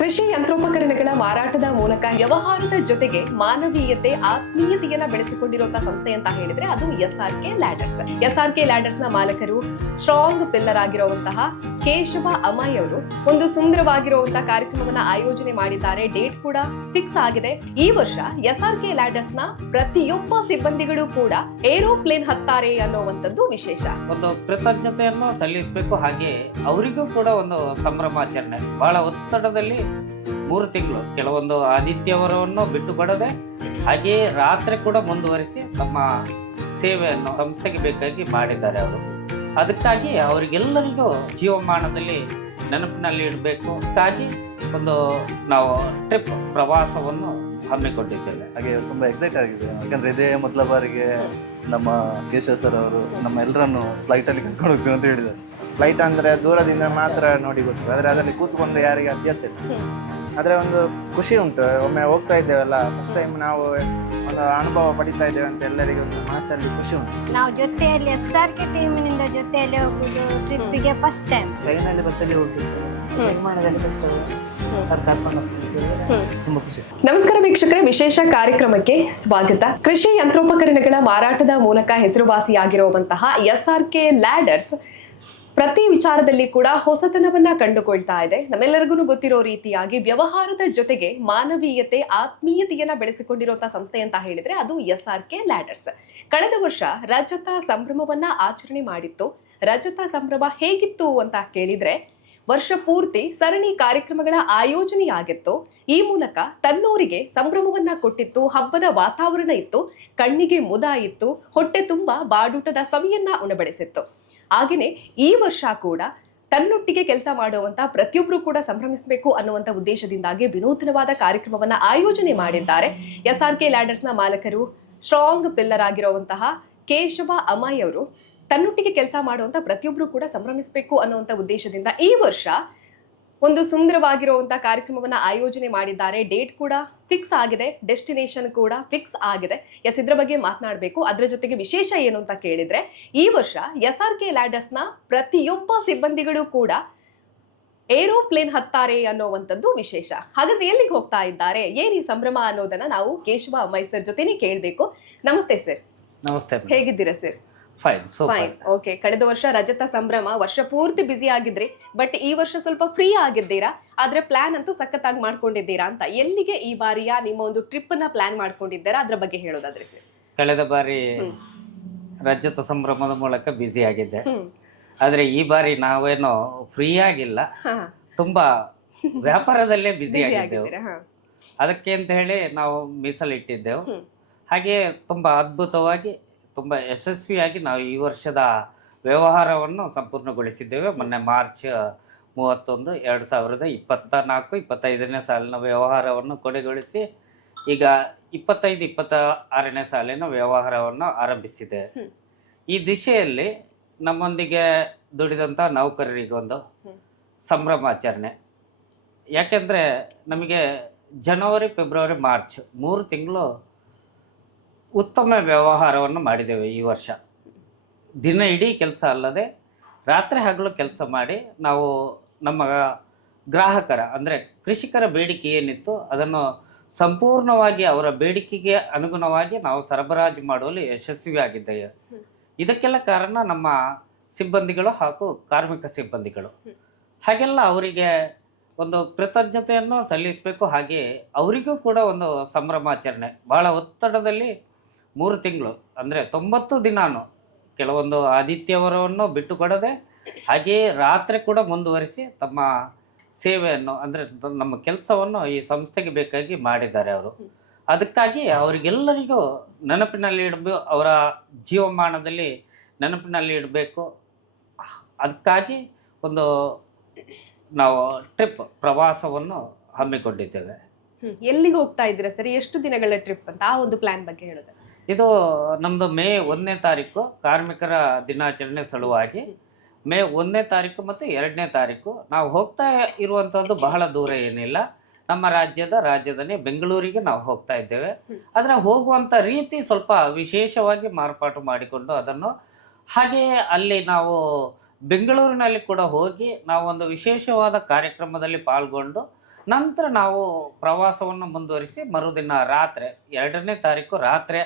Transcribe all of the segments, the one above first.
ಕೃಷಿ ಯಂತ್ರೋಪಕರಣಗಳ ಮಾರಾಟದ ಮೂಲಕ ವ್ಯವಹಾರದ ಜೊತೆಗೆ ಮಾನವೀಯತೆ ಆತ್ಮೀಯತೆಯನ್ನ ಬೆಳೆಸಿಕೊಂಡಿರುವಂತಹ ಸಂಸ್ಥೆ ಅಂತ ಹೇಳಿದ್ರೆ ಅದು SRK ಲ್ಯಾಡರ್ಸ್. SRK ಲ್ಯಾಡರ್ಸ್ ನ ಮಾಲಕರು ಸ್ಟ್ರಾಂಗ್ ಪಿಲ್ಲರ್ ಆಗಿರುವಂತಹ ಕೇಶವ ಅಮಾಯಿ ಅವರು ಒಂದು ಸುಂದರವಾಗಿರುವಂತಹ ಕಾರ್ಯಕ್ರಮವನ್ನ ಆಯೋಜನೆ ಮಾಡಿದ್ದಾರೆ. ಡೇಟ್ ಕೂಡ ಫಿಕ್ಸ್ ಆಗಿದೆ. ಈ ವರ್ಷ SRK ಲ್ಯಾಡರ್ಸ್ ನ ಪ್ರತಿಯೊಬ್ಬ ಸಿಬ್ಬಂದಿಗಳು ಕೂಡ ಏರೋಪ್ಲೇನ್ ಹತ್ತಾರೆ ಅನ್ನುವಂಥದ್ದು ವಿಶೇಷ. ಒಂದು ಕೃತಜ್ಞತೆಯನ್ನು ಸಲ್ಲಿಸಬೇಕು. ಹಾಗೆ ಅವರಿಗೂ ಕೂಡ ಒಂದು ಸಂಭ್ರಮಾಚರಣೆ. ಬಹಳ ಒತ್ತಡದಲ್ಲಿ 3 ತಿಂಗಳು ಕೆಲವೊಂದು ಆದಿತ್ಯವರವನ್ನು ಬಿಟ್ಟು ಕೊಡದೆ ಹಾಗೆ ರಾತ್ರಿ ಕೂಡ ಮುಂದುವರಿಸಿ ತಮ್ಮ ಸೇವೆಯನ್ನು ಸಂಸ್ಥೆಗೆ ಬೇಕಾಗಿ ಮಾಡಿದ್ದಾರೆ ಅವರು. ಅದಕ್ಕಾಗಿ ಅವರಿಗೆಲ್ಲರಿಗೂ ಜೀವಮಾನದಲ್ಲಿ ನೆನಪಿನಲ್ಲಿ ಇಡಬೇಕು. ಹಾಗಾಗಿ ಒಂದು ನಾವು ಟ್ರಿಪ್ ಪ್ರವಾಸವನ್ನು ಹಮ್ಮಿಕೊಂಡಿದ್ದೇವೆ. ಹಾಗೆ ತುಂಬ ಎಕ್ಸೈಟ್ ಆಗಿದೆ, ಯಾಕಂದರೆ ಇದೇ ಮೊದಲ ಬಾರಿಗೆ ನಮ್ಮ ಕೇಶವ್ ಸರ್ ಅವರು ನಮ್ಮ ಎಲ್ಲರನ್ನು ಫ್ಲೈಟಲ್ಲಿ ಕರ್ಕೊಂಡು ಹೋಗ್ತೀವಿ ಅಂತ ಹೇಳಿದ್ದಾರೆ. ಫ್ಲೈಟ್ ಅಂದರೆ ದೂರದಿಂದ ಮಾತ್ರ ನೋಡಿ ಗೊತ್ತು, ಆದರೆ ಅದರಲ್ಲಿ ಕೂತ್ಕೊಂಡು ಯಾರಿಗೆ ಅಭ್ಯಾಸ ಇಲ್ಲ. ಆದರೆ ಒಂದು ಖುಷಿ ಉಂಟು. ಒಮ್ಮೆ ಹೋಗ್ತಾ ಇದ್ದೇವಲ್ಲ, ಫಸ್ಟ್ ಟೈಮ್ ನಾವು ಒಂದು ಅನುಭವ ಪಡಿತಾ ಇದ್ದೇವೆ ಅಂತ ಎಲ್ಲರಿಗೂ ಒಂದು ಮನಸ್ಸಲ್ಲಿ ಖುಷಿ ಉಂಟು. ನಾವು ಜೊತೆಯಲ್ಲಿ SRK ಟೀಮಿನಿಂದ ಜೊತೆಯಲ್ಲಿ ಹೋಗುದು ಟ್ರಿಪ್ಪಿಗೆ ಫಸ್ಟ್ ಟೈಮ್. ಟ್ರೈನಲ್ಲಿ ಬಸ್ಸಲ್ಲಿ ಹೋಗ್ತಿದ್ದೇವೆ, ವಿಮಾನದಲ್ಲಿ ಕರ್ಕೊಂಡು ಹೋಗ್ತಿದ್ದೇವೆ. ತುಂಬ ಖುಷಿ. ನಮಸ್ಕಾರ ವೀಕ್ಷಕರೇ, ವಿಶೇಷ ಕಾರ್ಯಕ್ರಮಕ್ಕೆ ಸ್ವಾಗತ. ಕೃಷಿ ಯಂತ್ರೋಪಕರಣಗಳ ಮಾರಾಟದ ಮೂಲಕ ಹೆಸರುವಾಸಿಯಾಗಿರುವಂತಹ SRK ಲ್ಯಾಡರ್ಸ್ ಪ್ರತಿ ವಿಚಾರದಲ್ಲಿ ಕೂಡ ಹೊಸತನವನ್ನ ಕಂಡುಕೊಳ್ತಾ ಇದೆ. ನಮ್ಮೆಲ್ಲರಿಗೂ ಗೊತ್ತಿರೋ ರೀತಿಯಾಗಿ ವ್ಯವಹಾರದ ಜೊತೆಗೆ ಮಾನವೀಯತೆ ಆತ್ಮೀಯತೆಯನ್ನ ಬೆಳೆಸಿಕೊಂಡಿರುವಂತಹ ಸಂಸ್ಥೆ ಅಂತ ಹೇಳಿದ್ರೆ ಅದು SRK ಲ್ಯಾಡರ್ಸ್. ಕಳೆದ ವರ್ಷ ರಜತ ಸಂಭ್ರಮವನ್ನ ಆಚರಣೆ ಮಾಡಿತ್ತು. ರಜತ ಸಂಭ್ರಮ ಹೇಗಿತ್ತು ಅಂತ ಕೇಳಿದ್ರೆ ವರ್ಷ ಪೂರ್ತಿ ಸರಣಿ ಕಾರ್ಯಕ್ರಮಗಳ ಆಯೋಜನೆಯಾಗಿತ್ತು. ಈ ಮೂಲಕ ತನ್ನೋರಿಗೆ ಸಂಭ್ರಮವನ್ನ ಕೊಟ್ಟಿತ್ತು. ಹಬ್ಬದ ವಾತಾವರಣ ಇತ್ತು, ಕಣ್ಣಿಗೆ ಮುದ ಇತ್ತು, ಹೊಟ್ಟೆ ತುಂಬಾ ಬಾಡೂಟದ ಸವಿಯನ್ನ ಉಣಬಡಿಸಿತ್ತು. ಹಾಗೆಯೇ ಈ ವರ್ಷ ಕೂಡ ತನ್ನೊಟ್ಟಿಗೆ ಕೆಲಸ ಮಾಡುವಂತ ಪ್ರತಿಯೊಬ್ರು ಕೂಡ ಸಂಭ್ರಮಿಸಬೇಕು ಅನ್ನುವಂತ ಉದ್ದೇಶದಿಂದಾಗಿ ವಿನೂತನವಾದ ಕಾರ್ಯಕ್ರಮವನ್ನ ಆಯೋಜನೆ ಮಾಡಿದ್ದಾರೆ. SRK ಲ್ಯಾಡರ್ಸ್ ನ ಮಾಲಕರು ಸ್ಟ್ರಾಂಗ್ ಪಿಲ್ಲರ್ ಆಗಿರುವಂತಹ ಕೇಶವ ಅಮಾಯಿ ಅವರು ತನ್ನೊಟ್ಟಿಗೆ ಕೆಲಸ ಮಾಡುವಂತ ಪ್ರತಿಯೊಬ್ರು ಕೂಡ ಸಂಭ್ರಮಿಸಬೇಕು ಅನ್ನುವಂತ ಉದ್ದೇಶದಿಂದ ಈ ವರ್ಷ ಒಂದು ಸುಂದರವಾಗಿರುವಂತಹ ಕಾರ್ಯಕ್ರಮವನ್ನ ಆಯೋಜನೆ ಮಾಡಿದ್ದಾರೆ. ಡೇಟ್ ಕೂಡ ಫಿಕ್ಸ್ ಆಗಿದೆ, ಡೆಸ್ಟಿನೇಷನ್ ಕೂಡ ಫಿಕ್ಸ್ ಆಗಿದೆ. ಇದ್ರ ಬಗ್ಗೆ ಮಾತನಾಡಬೇಕು. ಅದರ ಜೊತೆಗೆ ವಿಶೇಷ ಏನು ಅಂತ ಕೇಳಿದ್ರೆ ಈ ವರ್ಷ SRK ಲ್ಯಾಡರ್ಸ್ ನ ಪ್ರತಿಯೊಬ್ಬ ಸಿಬ್ಬಂದಿಗಳು ಕೂಡ ಏರೋಪ್ಲೇನ್ ಹತ್ತಾರೆ ಅನ್ನೋವಂಥದ್ದು ವಿಶೇಷ. ಹಾಗಾದ್ರೆ ಎಲ್ಲಿಗೆ ಹೋಗ್ತಾ ಇದ್ದಾರೆ, ಏನ್ ಈ ಸಂಭ್ರಮ ಅನ್ನೋದನ್ನ ನಾವು ಕೇಶವ ಅಮಾಯಿ ಸರ್ ಜೊತೆನೇ ಕೇಳಬೇಕು. ನಮಸ್ತೆ ಸರ್. ನಮಸ್ತೆ. ಹೇಗಿದ್ದೀರಾ ಸರ್? ಫೈನ್. ಓಕೆ. ಕಳೆದ ವರ್ಷ ರಜತ ಸಂಭ್ರಮ, ವರ್ಷ ಪೂರ್ತಿ ಬಿಸಿ ಆಗಿದ್ರಿ, ಬಟ್ ಈ ವರ್ಷ ಸ್ವಲ್ಪ ಫ್ರೀ ಆಗಿದ್ದೀರಾ. ಆದ್ರೆ ಪ್ಲಾನ್ ಅಂತೂ ಸಖತ್ತಾಗಿ ಮಾಡ್ಕೊಂಡಿದ್ದೀರಾ ಅಂತ. ಎಲ್ಲಿಗೆ ಈ ಬಾರಿಯ ನಿಮ್ಮ ಒಂದು ಟ್ರಿಪ್ ನ ಪ್ಲಾನ್ ಮಾಡ್ಕೊಂಡಿದ್ದೀರಾ, ಅದ್ರ ಬಗ್ಗೆ ಹೇಳೋದಾದ್ರೆ ಸರ್? ಕಳೆದ ಬಾರಿ ರಜತ ಸಂಭ್ರಮದ ಮೂಲಕ ಬ್ಯುಸಿ ಆಗಿದ್ದೆ. ಆದ್ರೆ ಈ ಬಾರಿ ನಾವೇನೋ ಫ್ರೀ ಆಗಿಲ್ಲ, ತುಂಬಾ ವ್ಯಾಪಾರದಲ್ಲೇ ಬ್ಯುಸಿ ಆಗಿದ್ದೆವು. ಅದಕ್ಕೆ ಅಂತ ಹೇಳಿ ನಾವು ಮೀಸಲಿಟ್ಟಿದ್ದೆವು. ಹಾಗೆ ತುಂಬಾ ಅದ್ಭುತವಾಗಿ ತುಂಬ ಯಶಸ್ವಿಯಾಗಿ ನಾವು ಈ ವರ್ಷದ ವ್ಯವಹಾರವನ್ನು ಸಂಪೂರ್ಣಗೊಳಿಸಿದ್ದೇವೆ. ಮೊನ್ನೆ ಮಾರ್ಚ್ 31, 2024-25ನೇ ಸಾಲಿನ ವ್ಯವಹಾರವನ್ನು ಕೊನೆಗೊಳಿಸಿ ಈಗ 25-26ನೇ ಸಾಲಿನ ವ್ಯವಹಾರವನ್ನು ಆರಂಭಿಸಿದೆ. ಈ ದಿಶೆಯಲ್ಲಿ ನಮ್ಮೊಂದಿಗೆ ದುಡಿದಂಥ ನೌಕರರಿಗೊಂದು ಸಂಭ್ರಮಾಚರಣೆ. ಯಾಕೆಂದರೆ ನಮಗೆ ಜನವರಿ, ಫೆಬ್ರವರಿ, ಮಾರ್ಚ್ 3 ತಿಂಗಳು ಉತ್ತಮ ವ್ಯವಹಾರವನ್ನು ಮಾಡಿದ್ದೇವೆ. ಈ ವರ್ಷ ದಿನ ಇಡೀ ಕೆಲಸ ಅಲ್ಲದೆ ರಾತ್ರಿ ಹಗಲು ಕೆಲಸ ಮಾಡಿ ನಾವು ನಮ್ಮ ಗ್ರಾಹಕರ ಅಂದರೆ ಕೃಷಿಕರ ಬೇಡಿಕೆ ಏನಿತ್ತು ಅದನ್ನು ಸಂಪೂರ್ಣವಾಗಿ ಅವರ ಬೇಡಿಕೆಗೆ ಅನುಗುಣವಾಗಿ ನಾವು ಸರಬರಾಜು ಮಾಡುವಲ್ಲಿ ಯಶಸ್ವಿಯಾಗಿದ್ದೇವೆ. ಇದಕ್ಕೆಲ್ಲ ಕಾರಣ ನಮ್ಮ ಸಿಬ್ಬಂದಿಗಳು ಹಾಗೂ ಕಾರ್ಮಿಕ ಸಿಬ್ಬಂದಿಗಳು. ಹಾಗೆಲ್ಲ ಅವರಿಗೆ ಒಂದು ಕೃತಜ್ಞತೆಯನ್ನು ಸಲ್ಲಿಸಬೇಕು. ಹಾಗೆ ಅವರಿಗೂ ಕೂಡ ಒಂದು ಸಂಭ್ರಮಾಚರಣೆ. ಬಹಳ ಒತ್ತಡದಲ್ಲಿ 3 ತಿಂಗಳು ಅಂದರೆ 90 ದಿನಾನು ಕೆಲವೊಂದು ಆದಿತ್ಯವರವನ್ನು ಬಿಟ್ಟು ಕೊಡದೆ ಹಾಗೆ ರಾತ್ರಿ ಕೂಡ ಮುಂದುವರಿಸಿ ತಮ್ಮ ಸೇವೆಯನ್ನು ಅಂದರೆ ನಮ್ಮ ಕೆಲಸವನ್ನು ಈ ಸಂಸ್ಥೆಗೆ ಬೇಕಾಗಿ ಮಾಡಿದ್ದಾರೆ ಅವರು. ಅದಕ್ಕಾಗಿ ಅವರಿಗೆಲ್ಲರಿಗೂ ನೆನಪಿನಲ್ಲಿ ಇಡಬೇಕು, ಅವರ ಜೀವಮಾನದಲ್ಲಿ ನೆನಪಿನಲ್ಲಿ ಇಡಬೇಕು. ಅದಕ್ಕಾಗಿ ಒಂದು ನಾವು ಟ್ರಿಪ್ ಪ್ರವಾಸವನ್ನು ಹಮ್ಮಿಕೊಂಡಿದ್ದೇವೆ. ಎಲ್ಲಿಗೆ ಹೋಗ್ತಾ ಇದ್ದೀರಾ ಸರಿ? ಎಷ್ಟು ದಿನಗಳ ಟ್ರಿಪ್ ಅಂತ ಆ ಒಂದು ಪ್ಲಾನ್ ಬಗ್ಗೆ ಹೇಳೋದು? ಇದು ನಮ್ಮದು ಮೇ 1ನೇ ತಾರೀಕು ಕಾರ್ಮಿಕರ ದಿನಾಚರಣೆ ಸಲುವಾಗಿ ಮೇ 1ನೇ ತಾರೀಕು ಮತ್ತು 2ನೇ ತಾರೀಕು ನಾವು ಹೋಗ್ತಾ ಇರುವಂಥದ್ದು ಬಹಳ ದೂರ ಏನಿಲ್ಲ. ನಮ್ಮ ರಾಜ್ಯದನೇ ಬೆಂಗಳೂರಿಗೆ ನಾವು ಹೋಗ್ತಾ ಇದ್ದೇವೆ. ಆದರೆ ಹೋಗುವಂಥ ರೀತಿ ಸ್ವಲ್ಪ ವಿಶೇಷವಾಗಿ ಮಾರ್ಪಾಟು ಮಾಡಿಕೊಂಡು ಅದನ್ನು ಹಾಗೆಯೇ ಅಲ್ಲಿ ನಾವು ಬೆಂಗಳೂರಿನಲ್ಲಿ ಕೂಡ ಹೋಗಿ ನಾವು ಒಂದು ವಿಶೇಷವಾದ ಕಾರ್ಯಕ್ರಮದಲ್ಲಿ ಪಾಲ್ಗೊಂಡು ನಂತರ ನಾವು ಪ್ರವಾಸವನ್ನು ಮುಂದುವರಿಸಿ ಮರುದಿನ ರಾತ್ರಿ 2ನೇ ತಾರೀಕು ರಾತ್ರಿ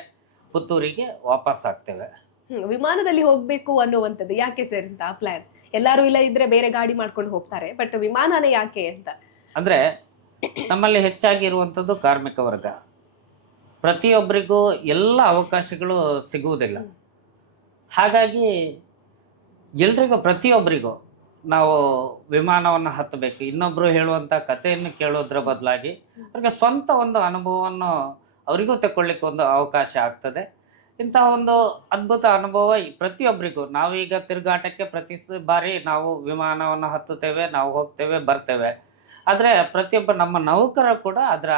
ಪುತ್ತೂರಿಗೆ ವಾಪಸ್ ಆಗ್ತೇವೆ. ವಿಮಾನದಲ್ಲಿ ಹೋಗ್ಬೇಕು ಅನ್ನುವಂಥದ್ದು ಯಾಕೆ ಸರ್ ಅಂತ ಪ್ಲಾನ್? ಎಲ್ಲಾರು ಇಲ್ಲ ಇದ್ರೆ ಬೇರೆ ಗಾಡಿ ಮಾಡ್ಕೊಂಡು ಹೋಗ್ತಾರೆ, ಬಟ್ ವಿಮಾನನೇ ಯಾಕೆ ಅಂತ? ಅಂದರೆ ನಮ್ಮಲ್ಲಿ ಹೆಚ್ಚಾಗಿ ಇರುವಂಥದ್ದು ಕಾರ್ಮಿಕ ವರ್ಗ. ಪ್ರತಿಯೊಬ್ಬರಿಗೂ ಎಲ್ಲ ಅವಕಾಶಗಳು ಸಿಗುವುದಿಲ್ಲ. ಹಾಗಾಗಿ ಎಲ್ರಿಗೂ ಪ್ರತಿಯೊಬ್ಬರಿಗೂ ನಾವು ವಿಮಾನವನ್ನು ಹತ್ತಬೇಕು. ಇನ್ನೊಬ್ಬರು ಹೇಳುವಂಥ ಕಥೆಯನ್ನು ಕೇಳೋದ್ರ ಬದಲಾಗಿ ಅವ್ರಿಗೆ ಸ್ವಂತ ಒಂದು ಅನುಭವವನ್ನು ಅವರಿಗೂ ತಗೊಳ್ಳಿಕ್ಕೆ ಒಂದು ಅವಕಾಶ ಆಗ್ತದೆ. ಇಂಥ ಒಂದು ಅದ್ಭುತ ಅನುಭವ ಪ್ರತಿಯೊಬ್ಬರಿಗೂ. ನಾವೀಗ ತಿರುಗಾಟಕ್ಕೆ ಪ್ರತಿ ಬಾರಿ ನಾವು ವಿಮಾನವನ್ನು ಹತ್ತುತ್ತೇವೆ, ನಾವು ಹೋಗ್ತೇವೆ ಬರ್ತೇವೆ. ಆದರೆ ಪ್ರತಿಯೊಬ್ಬ ನಮ್ಮ ನೌಕರ ಕೂಡ ಅದರ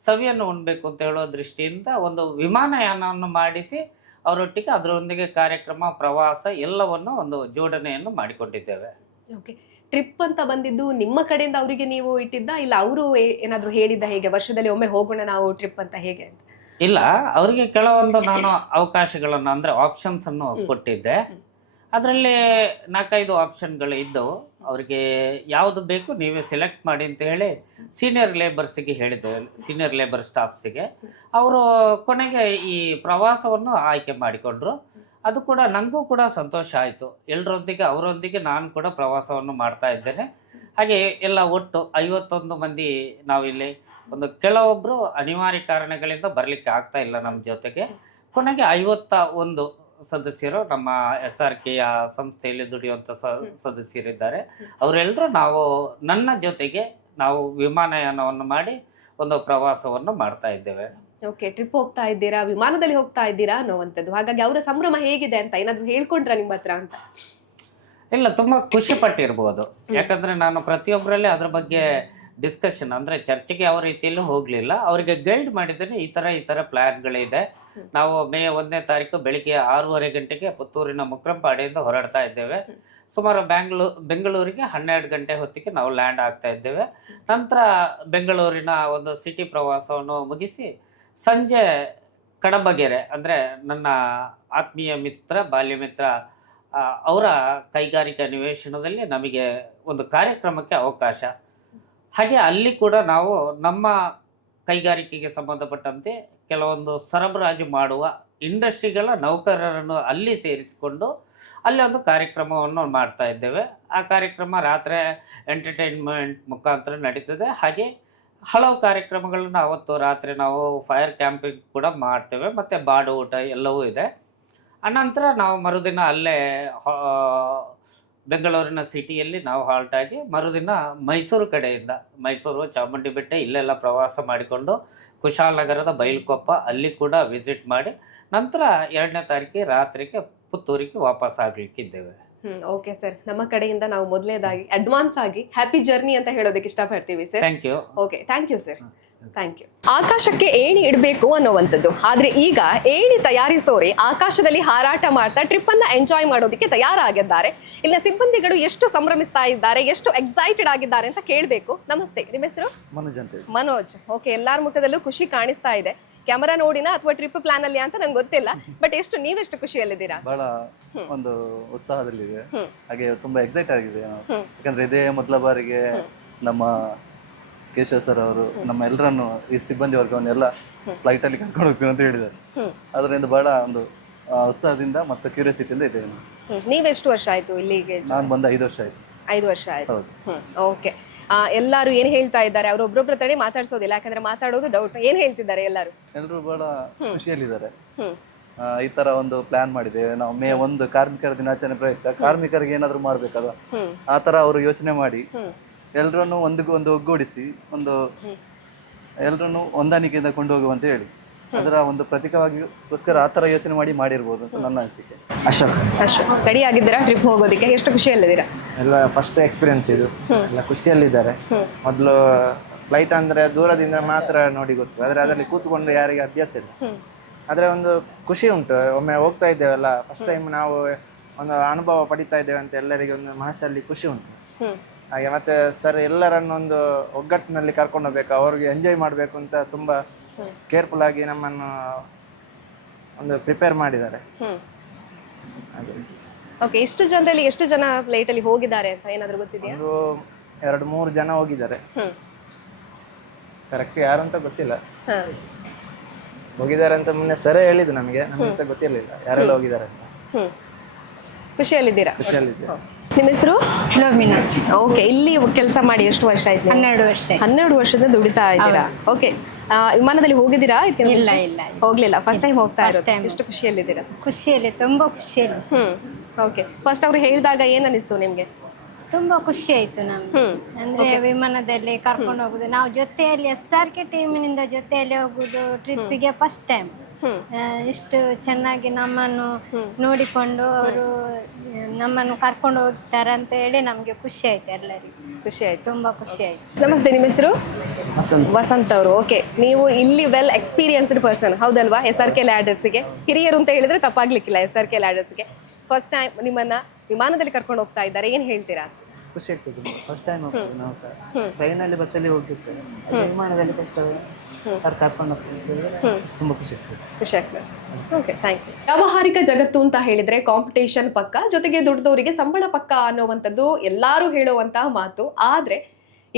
ಸವಿಯನ್ನು ಉಣ್ಬೇಕು ಅಂತ ಹೇಳೋ ದೃಷ್ಟಿಯಿಂದ ಒಂದು ವಿಮಾನಯಾನವನ್ನು ಮಾಡಿಸಿ ಅವರೊಟ್ಟಿಗೆ ಅದರೊಂದಿಗೆ ಕಾರ್ಯಕ್ರಮ, ಪ್ರವಾಸ ಎಲ್ಲವನ್ನು ಒಂದು ಜೋಡಣೆಯನ್ನು ಮಾಡಿಕೊಂಡಿದ್ದೇವೆ. ಓಕೆ, ಟ್ರಿಪ್ ಅಂತ ಬಂದಿದ್ದು ನಿಮ್ಮ ಕಡೆಯಿಂದ ಅವರಿಗೆ ನೀವು ಇಟ್ಟಿದ್ದ, ಇಲ್ಲ ಅವರು ಏನಾದ್ರು ಹೇಳಿದ್ದ? ಹೇಗೆ ವರ್ಷದಲ್ಲಿ ಒಮ್ಮೆ ಹೋಗೋಣ ನಾವು ಟ್ರಿಪ್ ಅಂತ, ಹೇಗೆ ಅಂತ? ಇಲ್ಲ, ಅವರಿಗೆ ಕೆಲವೊಂದು ನಾನು ಅವಕಾಶಗಳನ್ನು ಅಂದರೆ ಆಪ್ಷನ್ಸನ್ನು ಕೊಟ್ಟಿದ್ದೆ. ಅದರಲ್ಲಿ 4-5 ಆಪ್ಷನ್ಗಳು ಇದ್ದವು. ಅವರಿಗೆ ಯಾವುದು ಬೇಕು ನೀವೇ ಸೆಲೆಕ್ಟ್ ಮಾಡಿ ಅಂತ ಹೇಳಿ ಸೀನಿಯರ್ ಲೇಬರ್ಸಿಗೆ ಹೇಳಿದ್ದೇವೆ, ಸೀನಿಯರ್ ಲೇಬರ್ ಸ್ಟಾಫ್ಸಿಗೆ. ಅವರು ಕೊನೆಗೆ ಈ ಪ್ರವಾಸವನ್ನು ಆಯ್ಕೆ ಮಾಡಿಕೊಂಡ್ರು. ಅದು ಕೂಡ ನನಗೂ ಕೂಡ ಸಂತೋಷ ಆಯಿತು. ಎಲ್ಲರೊಂದಿಗೆ ಅವರೊಂದಿಗೆ ನಾನು ಕೂಡ ಪ್ರವಾಸವನ್ನು ಮಾಡ್ತಾ ಇದ್ದೇನೆ. ಹಾಗೆ ಎಲ್ಲ ಒಟ್ಟು 51 ಮಂದಿ ನಾವಿಲ್ಲಿ. ಒಂದು ಕೆಲವೊಬ್ಬರು ಅನಿವಾರ್ಯ ಕಾರಣಗಳಿಂದ ಬರಲಿಕ್ಕೆ ಆಗ್ತಾ ಇಲ್ಲ ನಮ್ಮ ಜೊತೆಗೆ. ಕೊನೆಗೆ 51 ಸದಸ್ಯರು ನಮ್ಮ SRKಯ ಸಂಸ್ಥೆಯಲ್ಲಿ ದುಡಿಯುವಂಥ ಸದಸ್ಯರಿದ್ದಾರೆ. ಅವರೆಲ್ಲರೂ ನಾವು ನನ್ನ ಜೊತೆಗೆ ನಾವು ವಿಮಾನಯಾನವನ್ನು ಮಾಡಿ ಒಂದು ಪ್ರವಾಸವನ್ನು ಮಾಡ್ತಾ ಇದ್ದೇವೆ. ಓಕೆ, ಟ್ರಿಪ್ ಹೋಗ್ತಾ ಇದ್ದೀರಾ, ವಿಮಾನದಲ್ಲಿ ಹೋಗ್ತಾ ಇದ್ದೀರಾ ಅನ್ನೋವಂಥದ್ದು. ಹಾಗಾಗಿ ಅವರ ಸಂಭ್ರಮ ಹೇಗಿದೆ ಅಂತ ಏನಾದ್ರು ಹೇಳ್ಕೊಂಡ್ರ ನಿಮ್ಮ ಹತ್ರ ಅಂತ? ಇಲ್ಲ, ತುಂಬ ಖುಷಿ ಪಟ್ಟಿರ್ಬೋದು. ಯಾಕಂದರೆ ನಾನು ಪ್ರತಿಯೊಬ್ಬರಲ್ಲಿ ಅದ್ರ ಬಗ್ಗೆ ಡಿಸ್ಕಷನ್ ಅಂದರೆ ಚರ್ಚೆಗೆ ಯಾವ ರೀತಿಯಲ್ಲೂ ಹೋಗಲಿಲ್ಲ. ಅವರಿಗೆ ಗೈಡ್ ಮಾಡಿದ್ದೇನೆ, ಈ ಥರ ಪ್ಲ್ಯಾನ್ಗಳಿದೆ. ನಾವು ಮೇ 1ನೇ ತಾರೀಕು ಬೆಳಿಗ್ಗೆ 6:30 ಗಂಟೆಗೆ ಪುತ್ತೂರಿನ ಮುಕ್ರಂಪಾಡಿಯಿಂದ ಹೊರಡ್ತಾ ಇದ್ದೇವೆ. ಸುಮಾರು ಬೆಂಗಳೂರಿಗೆ 12 ಗಂಟೆ ಹೊತ್ತಿಗೆ ನಾವು ಲ್ಯಾಂಡ್ ಆಗ್ತಾ ಇದ್ದೇವೆ. ನಂತರ ಬೆಂಗಳೂರಿನ ಒಂದು ಸಿಟಿ ಪ್ರವಾಸವನ್ನು ಮುಗಿಸಿ ಸಂಜೆ ಕಡಬಗೆರೆ ಅಂದರೆ ನನ್ನ ಆತ್ಮೀಯ ಮಿತ್ರ, ಬಾಲ್ಯ ಮಿತ್ರ, ಅವರ ಕೈಗಾರಿಕಾ ನಿವೇಶನದಲ್ಲಿ ನಮಗೆ ಒಂದು ಕಾರ್ಯಕ್ರಮಕ್ಕೆ ಅವಕಾಶ. ಹಾಗೆ ಅಲ್ಲಿ ಕೂಡ ನಾವು ನಮ್ಮ ಕೈಗಾರಿಕೆಗೆ ಸಂಬಂಧಪಟ್ಟಂತೆ ಕೆಲವೊಂದು ಸರಬರಾಜು ಮಾಡುವ ಇಂಡಸ್ಟ್ರಿಗಳ ನೌಕರರನ್ನು ಅಲ್ಲಿ ಸೇರಿಸಿಕೊಂಡು ಅಲ್ಲಿ ಒಂದು ಕಾರ್ಯಕ್ರಮವನ್ನು ಮಾಡ್ತಾ ಇದ್ದೇವೆ. ಆ ಕಾರ್ಯಕ್ರಮ ರಾತ್ರಿ ಎಂಟರ್ಟೈನ್ಮೆಂಟ್ ಮುಖಾಂತರ ನಡೀತದೆ. ಹಾಗೆ ಹಲವು ಕಾರ್ಯಕ್ರಮಗಳನ್ನ ಅವತ್ತು ರಾತ್ರಿ ನಾವು ಫೈರ್ ಕ್ಯಾಂಪಿಂಗ್ ಕೂಡ ಮಾಡ್ತೇವೆ, ಮತ್ತು ಬಾಡು ಊಟ ಎಲ್ಲವೂ ಇದೆ. ಅನಂತರ ನಾವು ಮರುದಿನ ಅಲ್ಲೇ ಬೆಂಗಳೂರಿನ ಸಿಟಿಯಲ್ಲಿ ನಾವು ಹಾಲ್ಟ್ ಆಗಿ ಮರುದಿನ ಮೈಸೂರು ಕಡೆಯಿಂದ, ಮೈಸೂರು, ಚಾಮುಂಡಿ ಬೆಟ್ಟ ಇಲ್ಲೆಲ್ಲ ಪ್ರವಾಸ ಮಾಡಿಕೊಂಡು ಕುಶಾಲನಗರದ ಬೈಲ್ಕೊಪ್ಪ ಅಲ್ಲಿ ಕೂಡ ವಿಸಿಟ್ ಮಾಡಿ ನಂತರ 2ನೇ ತಾರೀಕಿಗೆ ರಾತ್ರಿಗೆ ಪುತ್ತೂರಿಗೆ ವಾಪಸ್ ಆಗ್ಲಿಕ್ಕಿದ್ದೇವೆ. ಓಕೆ ಸರ್, ನಮ್ಮ ಕಡೆಯಿಂದ ನಾವು ಮೊದಲನೇದಾಗಿ ಅಡ್ವಾನ್ಸ್ ಆಗಿ ಹ್ಯಾಪಿ ಜರ್ನಿ ಅಂತ ಹೇಳೋದಕ್ಕೆ ಇಷ್ಟಪಡ್ತೀವಿ sir. Thank you. Okay, thank you sir, thank you. ಆಕಾಶಕ್ಕೆ ಏಣಿ ಇಡಬೇಕು ಅನ್ನುವಂಥದ್ದು, ಆದ್ರೆ ಈಗ ಏಣಿ ತಯಾರಿಸೋರೆ ಆಕಾಶದಲ್ಲಿ ಹಾರಾಟ ಮಾಡ್ತಾ ಟ್ರಿಪ್ ಅನ್ನ ಎಂಜಾಯ್ ಮಾಡೋದಕ್ಕೆ ತಯಾರಾಗಿದ್ದಾರೆ. ಇಲ್ಲ ಸಿಬ್ಬಂದಿಗಳು ಎಷ್ಟು ಸಂಭ್ರಮಿಸ್ತಾ ಇದ್ದಾರೆ, ಎಷ್ಟು ಎಕ್ಸೈಟೆಡ್ ಆಗಿದ್ದಾರೆ ಅಂತ ಕೇಳಬೇಕು. ನಮಸ್ತೆ, ನಿಮ್ಮ ಹೆಸರು? ಮನೋಜ್ ಅಂತ. ಮನೋಜ್. ಓಕೆ, ಎಲ್ಲಾರ ಮುಖದಲ್ಲೂ ಖುಷಿ ಕಾಣಿಸ್ತಾ ಇದೆ. ಕ್ಯಾಮರಾ ನೋಡಿನಾ ಅಥವಾ ಟ್ರಿಪ್ ಪ್ಲಾನ್ ಅಲ್ಲಿ ಅಂತ ನಂಗೆ ಗೊತ್ತಿಲ್ಲ, ಬಟ್ ನೀವೆಷ್ಟು ಖುಷಿಯಲ್ಲಿದ್ದೀರಾ? ಬಹಳ ಒಂದು ಉತ್ಸಾಹದಲ್ಲಿದೆ, ಹಾಗೆ ತುಂಬಾ ಎಕ್ಸೈಟ್ ಆಗಿದೆ. ಯಾಕಂದ್ರೆ ಇದೇ ಮೊದಲ ಬಾರಿಗೆ ನಮ್ಮ ಕೇಶವ್ ಸರ್ ಅವರು ನಮ್ಮ ಎಲ್ಲರನ್ನು, ಈ ಸಿಬ್ಬಂದಿ ವರ್ಗವನ್ನೆಲ್ಲ ಫ್ಲೈಟ್ ಅಲ್ಲಿ ಕರ್ಕೊಂಡು ಹೋಗ್ತೀವಿ ಅಂತ ಹೇಳಿದ್ದಾರೆ. ಅದರಿಂದ ಬಹಳ ಒಂದು ಉತ್ಸಾಹದಿಂದ ಮತ್ತು ಕ್ಯೂರಿಯಾಸಿಟಿಯಿಂದ ಇದೆ. ನೀವೆಷ್ಟು ವರ್ಷ ಆಯ್ತು ಇಲ್ಲಿಗೆ? ನಾನು ಬಂದ 5 ವರ್ಷ ಆಯ್ತು. 5 ವರ್ಷ ಆಯ್ತು. ಓಕೆ, ಎಲ್ಲಾರು ಏನ್ ಹೇಳ್ತಾ ಇದ್ದಾರೆ? ಅವ್ರೊಬ್ರೊಬ್ರ ತಡೆ ಮಾತಾಡ್ಸೋದಿಲ್ಲ, ಯಾಕಂದ್ರೆ ಮಾತಾಡೋದು ಡೌಟ್. ಏನ್ ಹೇಳ್ತಿದ್ದಾರೆ ಎಲ್ಲರೂ? ಎಲ್ಲರೂ ಬಹಳ ಖುಷಿಯಲ್ಲಿದ್ದಾರೆ. ಈ ತರ ಒಂದು ಪ್ಲಾನ್ ಮಾಡಿದ್ದೇವೆ ನಾವು. ಮೇ 1 ಕಾರ್ಮಿಕರ ದಿನಾಚರಣೆ ಪ್ರಯುಕ್ತ ಕಾರ್ಮಿಕರಿಗೆ ಏನಾದ್ರು ಮಾಡ್ಬೇಕಲ್ವಾ, ಆ ತರ ಅವರು ಯೋಚನೆ ಮಾಡಿ ಎಲ್ಲರನ್ನು ಒಂದು ಒಗ್ಗೂಡಿಸಿ ಒಂದು ಎಲ್ಲರನ್ನು ಹೊಂದಾಣಿಕೆಯಿಂದ ಕೊಂಡು ಹೋಗುವಂತ ಹೇಳಿ ಅದರ ಒಂದು ಪ್ರತೀಕವಾಗಿಗೋಸ್ಕರ ಆ ತರ ಯೋಚನೆ ಮಾಡಿರ್ಬೋದು ಅಂತ ನನ್ನ ಅನಿಸಿಕೆ. ಅಶೋಕ್ ರೆಡಿ ಆಗಿದ್ದೀರಾ ಟ್ರಿಪ್ ಹೋಗೋದಕ್ಕೆ? ಎಷ್ಟು ಖುಷಿಯಲ್ಲಿದ್ದೀರಾ? ಎಲ್ಲ ಫಸ್ಟ್ ಎಕ್ಸ್ಪೀರಿಯನ್ಸ್ ಇದು, ಎಲ್ಲ ಖುಷಿಯಲ್ಲಿದ್ದಾರೆ. ಮೊದಲು ಫ್ಲೈಟ್ ಅಂದ್ರೆ ದೂರದಿಂದ ಮಾತ್ರ ನೋಡಿ ಗೊತ್ತು, ಆದರೆ ಅದರಲ್ಲಿ ಕೂತ್ಕೊಂಡು ಯಾರಿಗೆ ಅಭ್ಯಾಸ ಇಲ್ಲ. ಆದರೆ ಒಂದು ಖುಷಿ ಉಂಟು. ಒಮ್ಮೆ ಹೋಗ್ತಾ ಇದ್ದೇವಲ್ಲ, ಫಸ್ಟ್ ಟೈಮ್ ನಾವು ಒಂದು ಅನುಭವ ಪಡಿತಾ ಇದ್ದೇವೆ ಅಂತ ಎಲ್ಲರಿಗೆ ಒಂದು ಮನಸ್ಸಲ್ಲಿ ಖುಷಿ ಉಂಟು. ಹಾಗೆ ಮತ್ತೆ ಸರ್ ಎಲ್ಲರನ್ನು ಒಂದು ಒಗ್ಗಟ್ಟಿನಲ್ಲಿ ಕರ್ಕೊಂಡು ಹೋಗ್ಬೇಕು, ಅವ್ರಿಗೆ ಎಂಜಾಯ್ ಮಾಡಬೇಕು ಅಂತ ತುಂಬ ಕೇರ್ಫುಲ್ ಆಗಿ ನಮ್ಮನ್ನು ಒಂದು ಪ್ರಿಪೇರ್ ಮಾಡಿದ್ದಾರೆ. ಓಕೆ, ಎಷ್ಟು ಜನ ಫ್ಲೈಟ್ ಅಲ್ಲಿ ಹೋಗಿದ್ದಾರೆ ಅಂತ ಏನಾದರೂ ಗೊತ್ತಿದೆಯಾ? ಒಂದು 2-3 ಜನ ಹೋಗಿದ್ದಾರೆ. ಕರೆಕ್ಟ್ ಯಾರು ಅಂತ ಗೊತ್ತಿಲ್ಲ. ಹಾ. ಹೋಗಿದ್ದಾರೆ ಅಂತ ಮೊನ್ನೆ ಸರ್ ಹೇಳಿದ್ದು ನಮಗೆ ಸಹ ಗೊತ್ತಿರಲಿಲ್ಲ ಯಾರೆಲ್ಲ ಹೋಗಿದ್ದಾರೆ ಅಂತ. ಹ್ಮ್ ಖುಷಿಯಲ್ಲಿದ್ದೀರಾ? ಖುಷಿಯಲ್ಲಿದ್ದೆ. ನಿಮ್ಮ ಹೆಸರು? ಲೋಮಿನಾ. ಓಕೆ, ಇಲ್ಲಿ ಕೆಲಸ ಮಾಡಿ ಎಷ್ಟು ವರ್ಷ ಆಯ್ತು? 12 ವರ್ಷ. 12 ವರ್ಷದಿಂದ ದುಡಿತಾ ಇದ್ದೀರಾ? ಓಕೆ, ವಿಮಾನದಲ್ಲಿ ಹೋಗಿದ್ದೀರಾ? ಇದಕ್ಕಿಂತ ಇಲ್ಲ ಮುಂಚೆ? ಇಲ್ಲ ಹೋಗ್ಲಿಲ್ಲ, ಫಸ್ಟ್ ಟೈಮ್ ಹೋಗ್ತಾ First ಇರೋದು. time. ಎಷ್ಟು ಖುಷಿಯಲ್ಲಿದ್ದೀರಾ? ಖುಷಿಯಲ್ಲಿ, ತುಂಬಾ ಖುಷಿಯಲ್ಲಿ, ಓಕೆ. ಫಸ್ಟ್ ಅವ್ರು ಹೇಳಿದಾಗ ಏನ್ ಅನಿಸ್ತು ನಿಮ್ಗೆ? ತುಂಬಾ ಖುಷಿ ಆಯ್ತು ನಮ್ಗೆ. ಅಂದ್ರೆ ವಿಮಾನದಲ್ಲಿ ಕರ್ಕೊಂಡು ಹೋಗುದು, ನಾವು ಜೊತೆಯಲ್ಲಿ SRK ಟೀಮಿನಿಂದ ಜೊತೆಯಲ್ಲಿ ಹೋಗುದು ಟ್ರಿಪ್ಪಿಗೆ ಫಸ್ಟ್ ಟೈಮ್. ಇಷ್ಟು ಚೆನ್ನಾಗಿ ನಮ್ಮನ್ನು ನೋಡಿಕೊಂಡು ಅವರು ನಮ್ಮನ್ನು ಕರ್ಕೊಂಡು ಹೋಗ್ತಾರೆ ಅಂತ ಹೇಳಿ ನಮ್ಗೆ ಖುಷಿ ಆಯ್ತು. ಎಲ್ಲರಿಗೂ ಖುಷಿ ಆಯ್ತು, ತುಂಬಾ ಖುಷಿ ಆಯ್ತು. ನಮಸ್ತೆ, ನಿಮ್ಮ ಹೆಸರು? ವಸಂತ್ ಅವರು. ಓಕೆ, ನೀವು ಇಲ್ಲಿ ವೆಲ್ ಎಕ್ಸ್ಪೀರಿಯನ್ಸ್ಡ್ ಪರ್ಸನ್ ಹೌದಲ್ವಾ? SRK ಲ್ಯಾಡರ್ಸ್ಗೆ ಹಿರಿಯರು ಅಂತ ಹೇಳಿದ್ರೆ ತಪ್ಪಾಗ್ಲಿಕ್ಕಿಲ್ಲ. SRK ಲ್ಯಾಡರ್ಸ್ಗೆ ಫಸ್ಟ್ ಟೈಮ್ ನಿಮ್ಮನ್ನ ವಿಮಾನದಲ್ಲಿ ಕರ್ಕೊಂಡು ಹೋಗ್ತಾ ಇದ್ದಾರೆ, ಏನ್ ಹೇಳ್ತೀರಾ? ಖುಷಿ ಆಗ್ತದೆ. ಫಸ್ಟ್ ಟೈಮ್ ಹೋಗ್ತೀವಿ ನಾವು ಸಹ. ಟ್ರೈನಲ್ಲಿ ಬಸ್ಸಲ್ಲಿ ಹೋಗ್ತಿರ್ತೇವೆ, ವಿಮಾನದಲ್ಲಿ ಕರ್ಕೊಂಡು ಹೋಗ್ತಿರ್ತೇವೆ. ತುಂಬಾ ಖುಷಿ ಆಗ್ತದೆ. ಖುಷಿ ಆಗ್ತದೆ. Okay, thank you. ವ್ಯಾವಹಾರಿಕ ಜಗತ್ತು ಅಂತ ಹೇಳಿದ್ರೆ ಕಾಂಪಿಟೇಷನ್ ಪಕ್ಕ, ಜೊತೆಗೆ ದುಡ್ದವರಿಗೆ ಸಂಬಳ ಪಕ್ಕ ಅನ್ನುವಂಥದ್ದು ಎಲ್ಲರೂ ಹೇಳುವಂತಹ ಮಾತು. ಆದ್ರೆ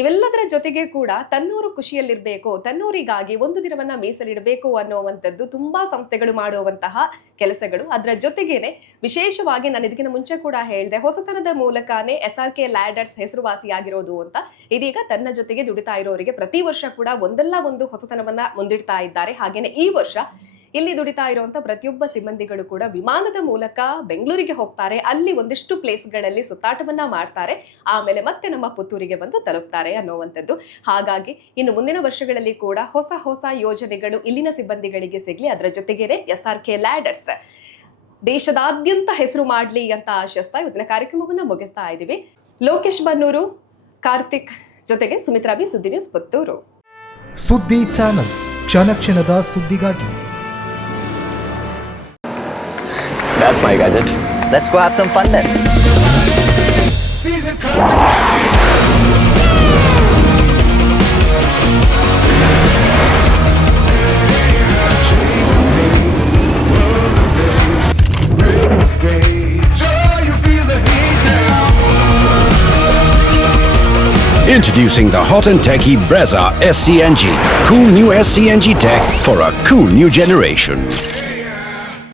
ಇವೆಲ್ಲದರ ಜೊತೆಗೆ ಕೂಡ ತನ್ನೂರು ಖುಷಿಯಲ್ಲಿರ್ಬೇಕು, ತನ್ನೂರಿಗಾಗಿ ಒಂದು ದಿನವನ್ನ ಮೀಸಲಿಡಬೇಕು ಅನ್ನುವಂಥದ್ದು ತುಂಬಾ ಸಂಸ್ಥೆಗಳು ಮಾಡುವಂತಹ ಕೆಲಸಗಳು. ಅದರ ಜೊತೆಗೇನೆ ವಿಶೇಷವಾಗಿ ನಾನು ಇದಕ್ಕಿಂತ ಮುಂಚೆ ಕೂಡ ಹೇಳಿದೆ, ಹೊಸತನದ ಮೂಲಕನೇ SRK ಲ್ಯಾಡರ್ಸ್ ಹೆಸರುವಾಸಿಯಾಗಿರೋದು ಅಂತ. ಇದೀಗ ತನ್ನ ಜೊತೆಗೆ ದುಡಿತಾ ಇರೋರಿಗೆ ಪ್ರತಿ ವರ್ಷ ಕೂಡ ಒಂದಲ್ಲ ಒಂದು ಹೊಸತನವನ್ನ ಮುಂದಿಡ್ತಾ ಇದ್ದಾರೆ. ಹಾಗೇನೆ ಈ ವರ್ಷ ಇಲ್ಲಿ ದುಡಿತಾ ಇರುವಂತ ಪ್ರತಿಯೊಬ್ಬ ಸಿಬ್ಬಂದಿಗಳು ಕೂಡ ವಿಮಾನದ ಮೂಲಕ ಬೆಂಗಳೂರಿಗೆ ಹೋಗ್ತಾರೆ. ಅಲ್ಲಿ ಒಂದಿಷ್ಟು ಪ್ಲೇಸ್ಗಳಲ್ಲಿ ಸುತ್ತಾಟವನ್ನ ಮಾಡ್ತಾರೆ, ಆಮೇಲೆ ಮತ್ತೆ ನಮ್ಮ ಪುತ್ತೂರಿಗೆ ಬಂದು ತಲುಪ್ತಾರೆ ಅನ್ನುವಂಥದ್ದು. ಹಾಗಾಗಿ ಇನ್ನು ಮುಂದಿನ ವರ್ಷಗಳಲ್ಲಿ ಕೂಡ ಹೊಸ ಹೊಸ ಯೋಜನೆಗಳು ಇಲ್ಲಿನ ಸಿಬ್ಬಂದಿಗಳಿಗೆ ಸಿಗ್ಲಿ, ಅದರ ಜೊತೆಗೇನೆ SRK ಲ್ಯಾಡರ್ಸ್ ದೇಶದಾದ್ಯಂತ ಹೆಸರು ಮಾಡ್ಲಿ ಅಂತ ಆಶಿಸ್ತಾ ಇವತ್ತಿನ ಕಾರ್ಯಕ್ರಮವನ್ನ ಮುಗಿಸ್ತಾ ಇದ್ದೀವಿ. ಲೋಕೇಶ್ ಬನ್ನೂರು, ಕಾರ್ತಿಕ್ ಜೊತೆಗೆ ಸುಮಿತ್ರಾ ಬಿ, ಸುದ್ದಿ ನ್ಯೂಸ್ ಪುತ್ತೂರು. ಸುದ್ದಿ ಚಾನಲ್, ಕ್ಷಣ ಕ್ಷಣದ ಸುದ್ದಿಗಾಗಿ. That's my gadget. Let's go have some fun then. Introducing the hot and techy Brezza SCNG. Cool new SCNG tech for a cool new generation.